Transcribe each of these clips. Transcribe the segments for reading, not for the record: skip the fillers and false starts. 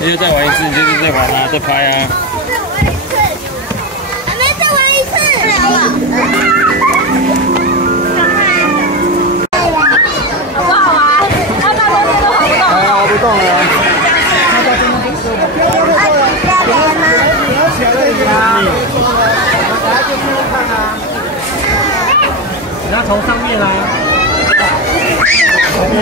你就再玩一次，你就是再玩啊，再拍啊。再玩一次，还没再玩一次，了了。好不好玩？它大东西都跑不动。哎，我不动了。你要从上面来。旁边。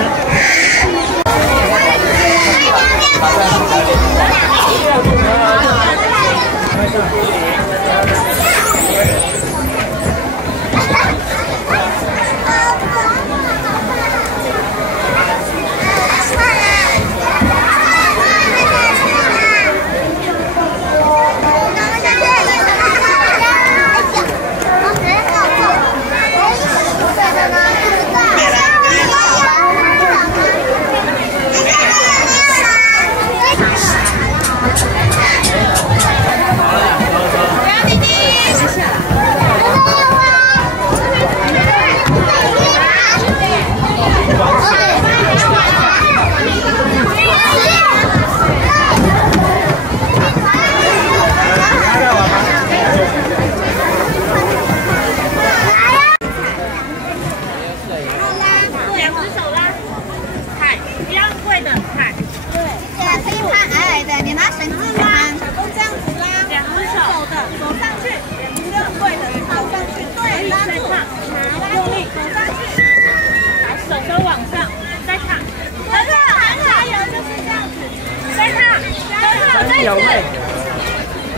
有位，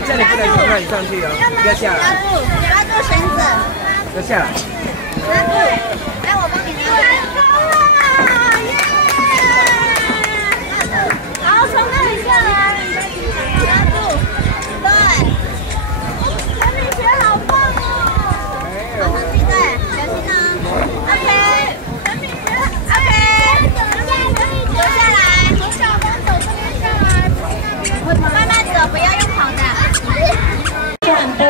这里不能从那里上去哦，不要下来。抓住绳子，要下来。抓住，来我帮你抓。好，从那里下来，抓住，对。陈明学好棒哦！好，上去对，小心哦。OK， 陈明学 OK， 留下来，从小帮手这边下来。 慢慢走，不要用跑的。很多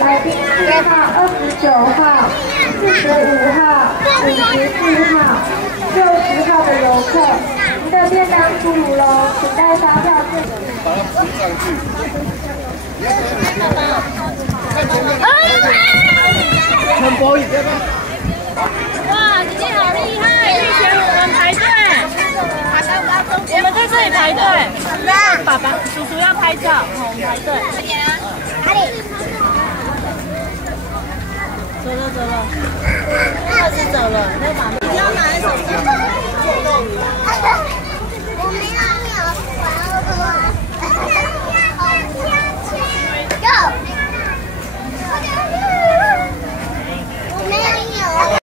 来宾1号、29号、45号、54号、60号的游客，您的便当出炉喽，请带发票证。把它扶上去。陈博宇，哇，姐姐好厉害！以前我们排队。 我们在这里排队，爸爸、叔叔要拍照，我们排队。快点啊！哪里？走了，那是走了，那把